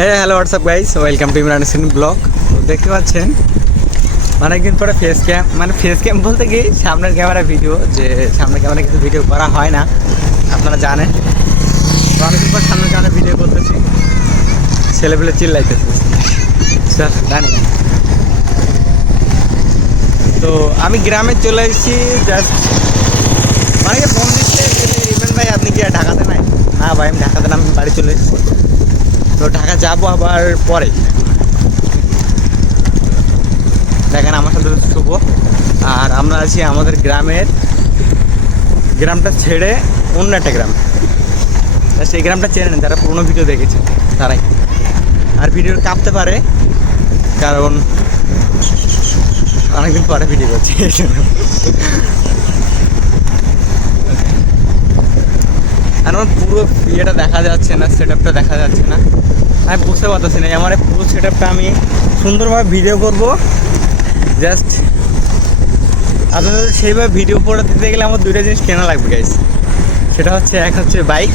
হ্যাঁ hello WhatsApp guys, welcome to Imran Hossain blog. দেখতে পাচ্ছেন অনেকদিন পরে ফেস ক্যাম বলতে গিয়ে সামনের ক্যামেরা ভিডিও, যে সামনের ক্যামেরা কিছু ভিডিও করা হয় না, আপনারা জানেন। তো অনেকদিন পর সামনের ক্যামেরা ভিডিও করতেছি, ছেলেপেলে চিল্লাইতেছে জানি। তো আমি গ্রামে চলে এসেছি। জাস্ট অনেকে ফোন দিচ্ছে যে ইমরান ভাই আপনি কি আর ঢাকাতে নাই? না ভাই, আমি ঢাকাতে না, আমি বাড়ি চলে এসেছি। তো ঢাকা যাবো আবার পরে। দেখেন আমার সাথে শুভ, আর আমরা আছি আমাদের গ্রামটা ছেড়ে অন্য একটা গ্রাম। সেই গ্রামটা চেনে নেন যারা পুরোনো ভিডিও দেখেছে তারাই, আর ভিডিও কাঁপতে পারে কারণ অনেকদিন পরে ভিডিও করছি। আর আমার পুরো ইয়েটা দেখা যাচ্ছে না, সেট আপটা দেখা যাচ্ছে না, আমি বুঝতে পারতেছি না। আমার পুরো সেট আপটা আমি সুন্দরভাবে ভিডিও করব। জাস্ট আপনাদের সেইভাবে ভিডিও করে দিতে গেলে আমার দুইটা জিনিস কেনা লাগবে গাইস। সেটা হচ্ছে, এক হচ্ছে বাইক,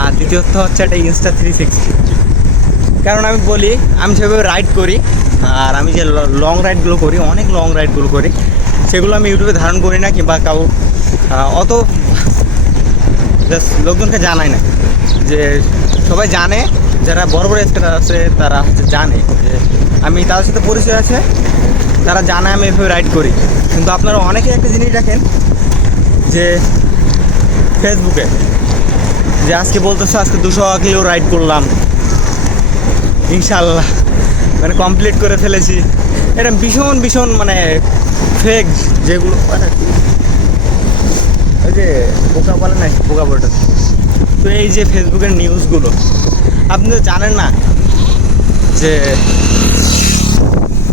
আর দ্বিতীয়ত হচ্ছে একটা Insta360। কারণ আমি বলি, আমি যেভাবে রাইড করি, আর আমি যে লং রাইডগুলো করি, অনেক লং রাইডগুলো করি, সেগুলো আমি ইউটিউবে ধারণ করি না, কিংবা কাউ অত জাস্ট লোকজনকে জানাই না। যে সবাই জানে, যারা বড় বড় স্টার আছে তারা হচ্ছে জানে যে আমি, তাদের সাথে পরিচয় আছে, তারা জানে আমি এভাবে রাইড করি। কিন্তু আপনারা অনেকে একটা জিনিস দেখেন যে ফেসবুকে যে আজকে বলতেছে আজকে 200 কিলো রাইড করলাম, ইনশাল্লাহ মানে কমপ্লিট করে ফেলেছি। এটা ভীষণ মানে ফেক, যেগুলো ওই যে বোকা বলে না, বোকা বলটা। তো এই যে ফেসবুকের নিউজগুলো আপনি তো জানেন না যে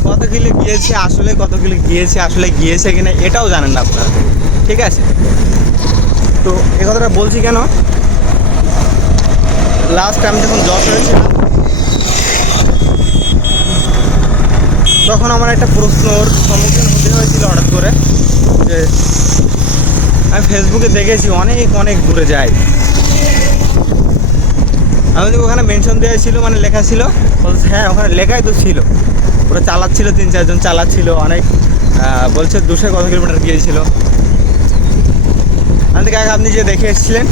কত কিলো গিয়েছে আসলে গিয়েছে কিনা, এটাও জানেন না আপনারা, ঠিক আছে? তো এ কথাটা বলছি কেন, লাস্ট টাইম যখন জব হয়েছিলাম তখন আমার একটা প্রশ্নর সম্মুখীন হতে হয়েছিল হঠাৎ করে, যে আমি ফেসবুকে দেখেছি অনেক দূরে যায়। আমি তো ওখানে মেনশন দেওয়া ছিল, মানে লেখা ছিল, বলছে হ্যাঁ ওখানে লেখাই তো ছিল, ওরা চালাচ্ছিল, 3-4 জন চালাচ্ছিল, অনেক বলছে 200 কত কিলোমিটার গিয়েছিল। আমি থেকে আগে আপনি যে দেখে এসেছিলেন,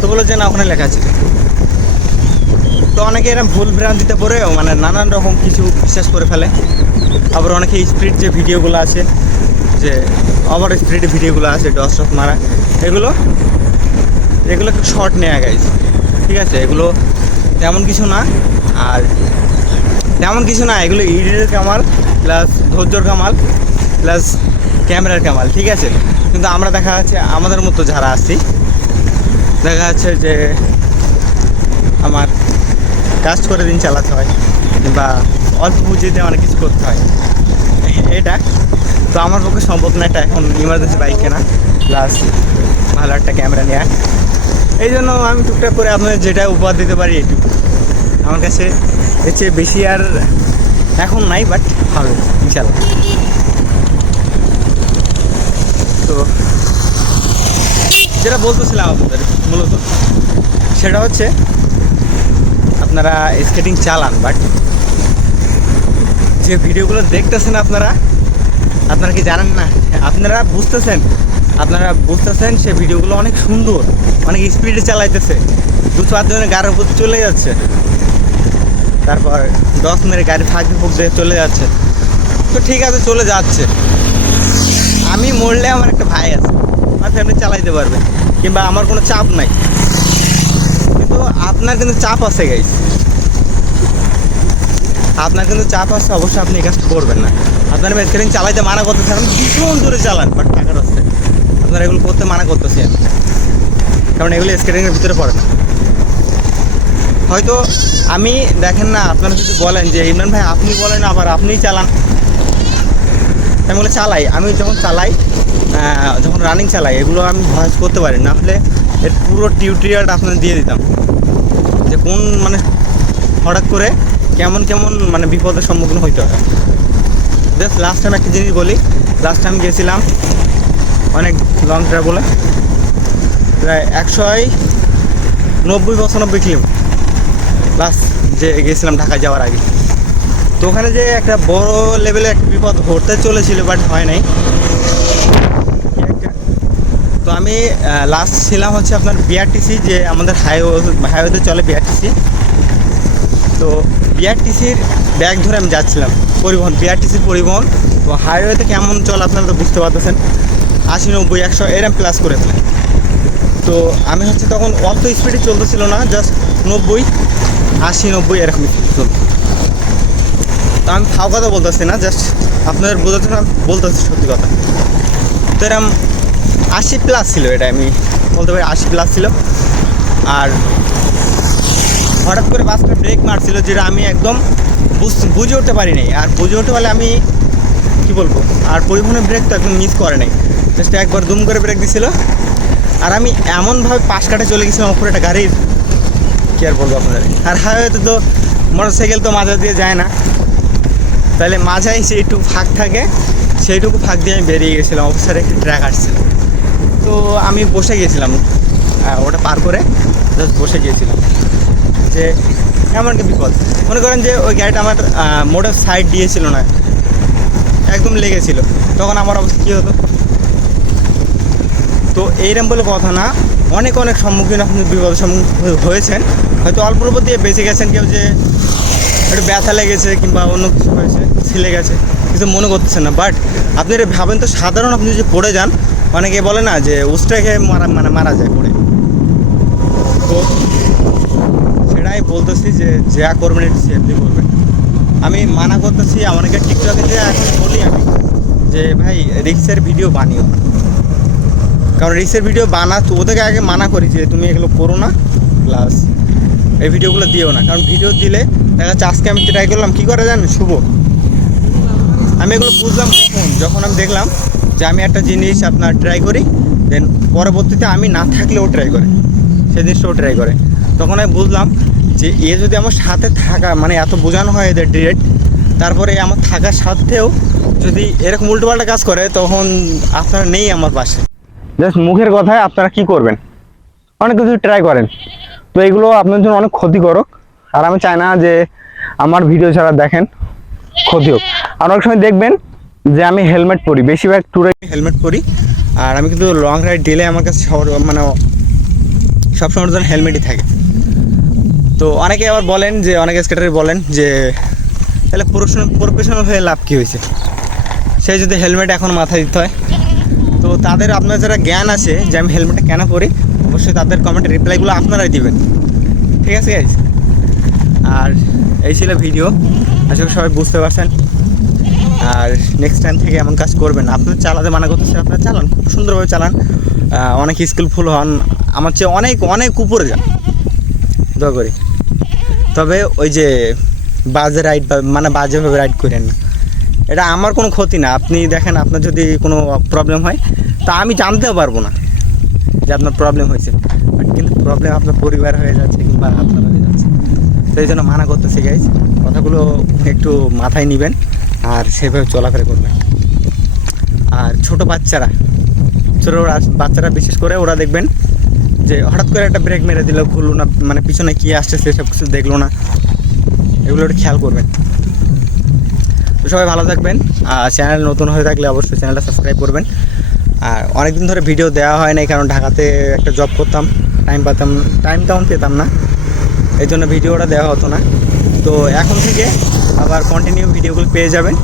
তো বলো যে না ওখানে লেখা ছিল। তো অনেকে এরকম ভুল ভ্রান্তিতে পড়েও মানে নানান রকম কিছু বিশ্বাস করে ফেলে। আবার অনেকে স্পিড যে ভিডিওগুলো আছে, যে ওভার স্পিড ভিডিওগুলো আছে, ডস মারা, এগুলো একটু শর্ট নেওয়া গেছে, ঠিক আছে? এগুলো তেমন কিছু না, এগুলো এডিটের কামাল প্লাস ধৈর্যর কামাল প্লাস ক্যামেরার কামাল, ঠিক আছে? কিন্তু আমরা দেখা যাচ্ছে আমাদের মতো যারা আছি, দেখা যাচ্ছে যে আমার কাজ করে দিন চালাতে হয়, কিংবা অল্প পুঁজিতে অনেক কিছু করতে হয়, এটা তো আমার পক্ষে সম্ভব না। এটা এখন ইমার্জেন্সি বাইক কেনা প্লাস ভালো একটা ক্যামেরা নেওয়া, এই জন্য আমি টুকটাক করে আপনাদের যেটা উপহার দিতে পারি এইটুকু। আমার কাছে এর চেয়ে বেশি আর এখন নাই, বাট হবে ইনশাল্লাহ। তো যেটা বলতেছিলাম আপনাদের মূলত, সেটা হচ্ছে আপনারা স্কেটিং চালান, বাট যে ভিডিওগুলো দেখতেছেন আপনারা কি জানেন না? আপনারা বুঝতেছেন সে ভিডিওগুলো অনেক সুন্দর, অনেক স্পিডে চালাইতেছে, 2-4 জনের গাড়ির উপর চলে যাচ্ছে, তারপর 10 মেরে গাড়ি ফাঁক দিয়ে চলে যাচ্ছে। তো ঠিক আছে, চলে যাচ্ছে, আমি মরলে আমার একটা ভাই আছে, আমার ফ্যামিলি চালাইতে পারবে, কিংবা আমার কোনো চাপ নাই। কিন্তু আপনার কিন্তু চাপ আছে গাইস, অবশ্যই আপনি এই কাজটা করবেন না। আপনার স্কেটিং চালাইতে মানা করতেছেন, আপনি ভীষণ জোরে চালান, বাট টাকার আসছে আপনারা এগুলো করতে মানা করতেছেন, কারণ এগুলো স্কেটিংয়ের ভিতরে পড়ে না। হয়তো আমি দেখেন না, আপনারা যদি বলেন যে ইমরান ভাই আপনি বলেন, আবার আপনিই চালান, আমি বলে চালাই। আমি যখন রানিং চালাই, এগুলো আমি ভয়েস করতে পারি না, হলে এর পুরো টিউটোরিয়ালটা আপনাদের দিয়ে দিতাম, যে কোন মানে হঠাৎ করে কেমন মানে বিপদের সম্মুখীন হইতে হয়। জাস্ট লাস্ট টাইম একটা জিনিস বলি, লাস্ট টাইম গিয়েছিলাম অনেক লং ট্রাভেলে, প্রায় 190-95 কিলোমিটার। লাস্ট যে গেছিলাম ঢাকা যাওয়ার আগে। তো ওখানে যে একটা বড় লেভেলের একটা বিপদ ঘটতে চলেছিল, বাট হয় নাই। তো আমি লাস্ট ছিলাম হচ্ছে আপনার বিআরটিসি, যে আমাদের হাইওয়েতে চলে বিআরটিসি। তো বিআরটিসির ব্যাগ ধরে আমি যাচ্ছিলাম বিআরটিসির পরিবহন। তো হাইওয়েতে কেমন চলে আপনারা তো বুঝতে পারতেছেন, 80, 90, 100 এরম প্লাস করে ফেলে। তো আমি হচ্ছে তখন অত স্পিডে চলতেছিল না, জাস্ট 90, 80, 90 এরকম স্পিড চলত। তো আমি ফাও কথা বলতেছি না, জাস্ট আপনাদের বোঝাতে না, বলতেছি সত্যি কথা। তো এরকম 80+ ছিল, এটা আমি বলতে পারি 80+ ছিল। আর হঠাৎ করে বাসটা ব্রেক মারছিল, যেটা আমি একদম বুঝে উঠতে পারি নাই। আর বুঝে উঠতে পারলে আমি কী বলবো, আর পরিবহনের ব্রেক তো একদম মিস করে নাই, জাস্ট একবার দুম করে ব্রেক দিছিল। আর আমি এমনভাবে পাশ কাটে চলে গেছিলাম ওপরে একটা গাড়ির, কী আর বলবো আপনাদের। আর হাইওয়েতে তো মোটরসাইকেল তো মাঝা দিয়ে যায় না, তাহলে মাঝায় যেটুকু ফাঁক থাকে সেইটুকু ফাঁক দিয়ে আমি বেরিয়ে গেছিলাম। অফিসারে একটি ট্র্যাক আসছে, তো আমি বসে গিয়েছিলাম ওটা পার করে, জাস্ট বসে গিয়েছিলাম। যে এমন কি বিপদ, মনে করেন যে ওই গাড়িটা আমার মোটর সাইড দিয়েছিল না, একদম লেগেছিল, তখন আমার অবস্থা কী হতো। তো এইরকম বলে কথা না, অনেক সম্মুখীন আপনি বিপদের সম্মুখীন হয়েছেন। হয়তো অল্প অল্প দিয়ে বেঁচে গেছেন, কেউ যে একটু ব্যথা লেগেছে কিংবা অন্য কিছু হয়েছে, ছিলে গেছে, কিছু মনে করতেছেন না। বাট আপনি এটা ভাবেন তো, সাধারণ আপনি যদি পড়ে যান, অনেকে বলে না যে উস্ট্রা খেয়ে মারা যায় পড়ে। তো সেটাই বলতেছি যে যা করবেন একটু সেফলি করবেন। আমি মানা করতেছি অনেকে টিকটকে, যে এখন বলি আমি যে ভাই রিক্সের ভিডিও বানিও না, কারণ রিক্সের ভিডিও তো ওদেরকে আগে মানা করি যে তুমি এগুলো করো না, প্লাস এই ভিডিওগুলো দিও না। কারণ ভিডিও দিলে দেখা যাচ্ছে, আজকে আমি ট্রাই করলাম, কী করে জানেন শুভ, আমি এগুলো বুঝলাম যখন আমি দেখলাম যে আমি একটা জিনিস আপনার ট্রাই করি, দেন পরবর্তীতে আমি না থাকলেও ট্রাই করে, সেই জিনিসটাও ট্রাই করে। তখন আমি বুঝলাম যে এ যদি আমার সাথে থাকা, মানে এত বোঝানো হয় এদের ডিরেক্ট, তারপরে আমার থাকার সাথেও যদি এরকম উল্টোপাল্টা কাজ করে, তখন আপনারা নেই আমার পাশে। জাস্ট মুখের কথায় আপনারা কি করবেন, অনেক কিছু ট্রাই করেন, তো এগুলো আপনার জন্য অনেক ক্ষতিকারক। আর আমি চাই না যে আমার ভিডিও ছাড়া দেখেন ক্ষতি হোক। আর অনেক সময় দেখবেন যে আমি হেলমেট পরি, বেশিরভাগ ট্যুরে হেলমেট পরি। আর আমি কিন্তু লং রাইড দিলে আমার কাছে মানে সবসময়ের জন্য হেলমেটই থাকে। তো অনেকে আবার বলেন, যে অনেক স্কেটারই বলেন যে তাহলে প্রফেশনাল হয়ে লাভ কী হয়েছে, সেই যদি হেলমেট এখন মাথায় দিতে হয়। তো তাদের, আপনার যারা জ্ঞান আছে যে আমি হেলমেটটা কেন পরি, অবশ্যই তাদের কমেন্টের রিপ্লাইগুলো আপনারাই দিবেন, ঠিক আছে গাইজ? আর এই ছিল ভিডিও, আশা করি সবাই বুঝতে পারছেন। আর নেক্সট টাইম থেকে এমন কাজ করবেন না। আপনার চালাতে মানা করতেছে, আপনারা চালান, খুব সুন্দরভাবে চালান, অনেক স্কিলফুল হন, আমার চেয়ে অনেক উপরে যান, দয়া করি। তবে ওই যে বাজে রাইড মানে বাজেভাবে রাইড করেন না, এটা আমার কোনো ক্ষতি না। আপনি দেখেন, আপনার যদি কোনো প্রবলেম হয়, তা আমি জানতেও পারবো না যে আপনার প্রবলেম হয়েছে, বাট কিন্তু প্রবলেম আপনার পরিবার হয়ে যাচ্ছে কিংবা আপনার হয়ে যাচ্ছে। তো এই জন্য মানা করতেছি গাইজ, কথাগুলো একটু মাথায় নেবেন আর সেভাবে চলাফেরা করবেন। আর ছোট বাচ্চারা বিশেষ করে ওরা দেখবেন যে হঠাৎ করে একটা ব্রেক মেরে দিল, ঘুরলো না, মানে পিছনে কী আসছে সেসব কিছু দেখলো না, এগুলো একটু খেয়াল করবেন। তো সবাই ভালো থাকবেন। আর চ্যানেল নতুন হয়ে থাকলে অবশ্যই চ্যানেলটা সাবস্ক্রাইব করবেন। আর অনেকদিন ধরে ভিডিও দেওয়া হয় নাই, কারণ ঢাকাতে একটা জব করতাম, টাইম তেমন পেতাম না, এই জন্য ভিডিওটা দেওয়া হতো না। তো এখন থেকে আবার কন্টিনিউ ভিডিওগুলো পেয়ে যাবেন।